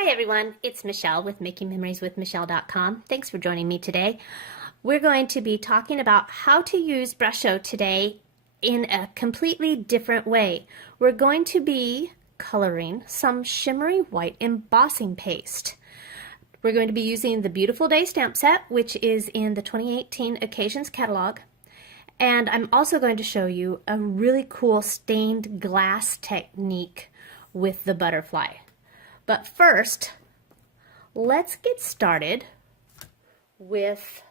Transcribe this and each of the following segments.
Hi everyone, it's Michelle with MakingMemoriesWithMichelle.com. Thanks for joining me today. We're going to be talking about how to use Brusho today in a completely different way. We're going to be coloring some shimmery white embossing paste. We're going to be using the Beautiful Day stamp set, which is in the 2018 Occasions catalog. And I'm also going to show you a really cool stained glass technique with the butterfly. But first, let's get started with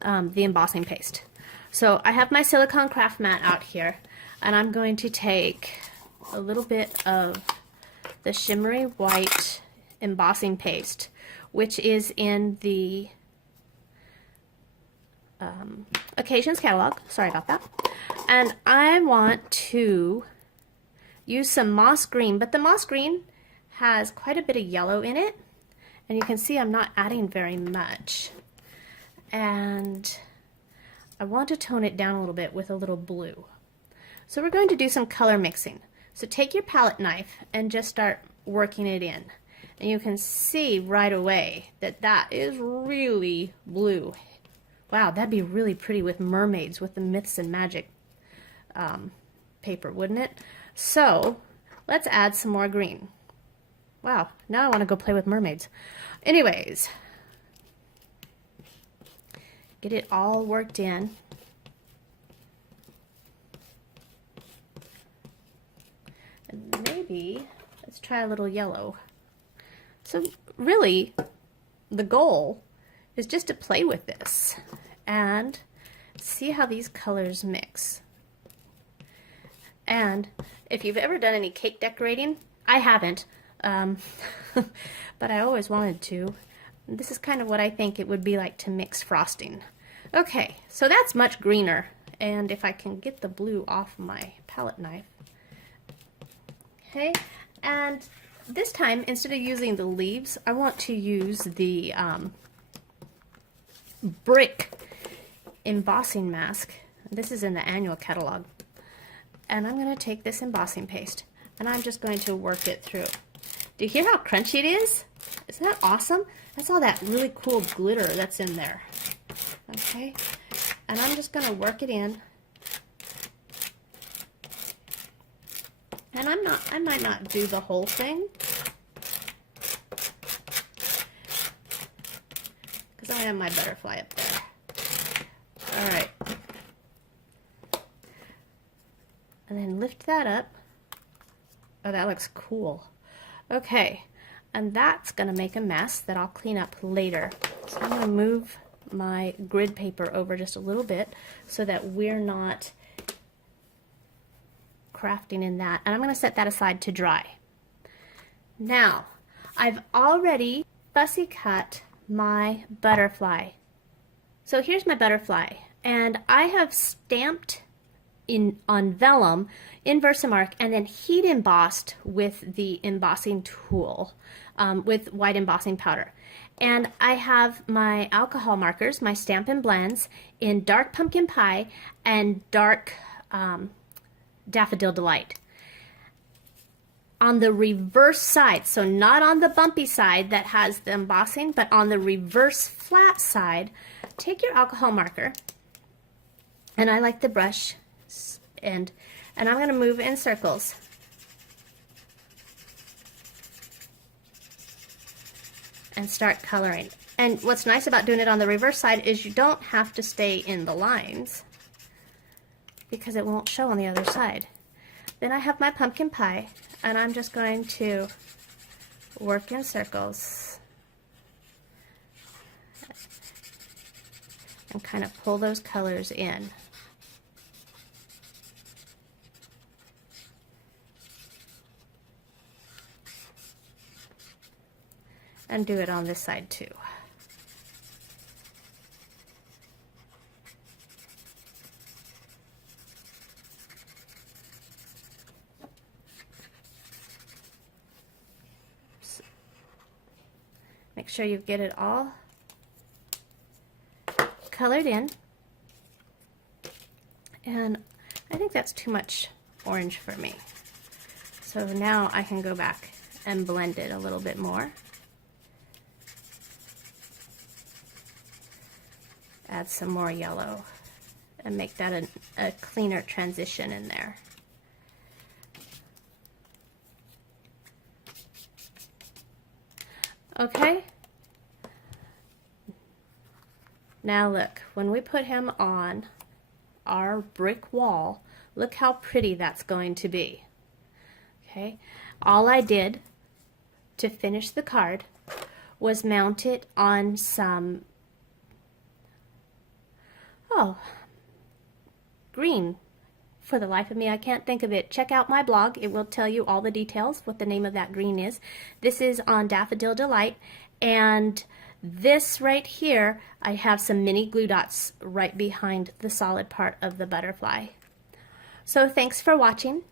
the embossing paste. So I have my silicone craft mat out here, and I'm going to take a little bit of the shimmery white embossing paste, which is in the Occasions catalog. Sorry about that. And I want to use some moss green, but the moss green has quite a bit of yellow in it, and you can see I'm not adding very much. And I want to tone it down a little bit with a little blue. So we're going to do some color mixing. So take your palette knife and just start working it in. And you can see right away that that is really blue. Wow, that'd be really pretty with mermaids, with the Myths and Magic paper, wouldn't it? So let's add some more green. Wow, now I want to go play with mermaids. Anyways, get it all worked in. And maybe let's try a little yellow. So really, the goal is just to play with this and see how these colors mix. And if you've ever done any cake decorating, I haven't, but I always wanted to. This is kind of what I think it would be like to mix frosting. Okay, so that's much greener, and if I can get the blue off my palette knife. Okay, and this time, instead of using the leaves, I want to use the brick embossing mask. This is in the annual catalog. And I'm going to take this embossing paste and I'm just going to work it through. Do you hear how crunchy it is? Isn't that awesome? That's all that really cool glitter that's in there. Okay, and I'm just going to work it in. And I might not do the whole thing, because I have my butterfly up there. All right. And then lift that up. Oh, that looks cool. Okay, and that's going to make a mess that I'll clean up later. So I'm going to move my grid paper over just a little bit so that we're not crafting in that. And I'm going to set that aside to dry. Now, I've already fussy cut my butterfly. So here's my butterfly, and I have stamped on vellum in Versamark and then heat embossed with the embossing tool with white embossing powder. And I have my alcohol markers, my Stampin' Blends, in dark pumpkin pie and dark daffodil delight. On the reverse side, so not on the bumpy side that has the embossing, but on the reverse flat side, take your alcohol marker, and I like the brush end, and I'm going to move in circles. And start coloring. And what's nice about doing it on the reverse side is you don't have to stay in the lines because it won't show on the other side. Then I have my pumpkin pie, and I'm just going to work in circles and kind of pull those colors in. And do it on this side too. Make sure you get it all colored in. And I think that's too much orange for me. So now I can go back and blend it a little bit more. Add some more yellow and make that a cleaner transition in there. Okay. Now look, when we put him on our brick wall, look how pretty that's going to be. Okay, all I did to finish the card was mount it on some green. For the life of me, I can't think of it. Check out my blog. It will tell you all the details, what the name of that green is. This is on Daffodil Delight, and this right here, I have some mini glue dots right behind the solid part of the butterfly. So thanks for watching.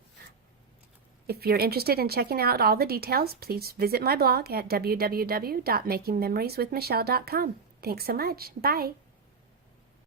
If you're interested in checking out all the details, please visit my blog at www.makingmemorieswithmichelle.com. Thanks so much. Bye.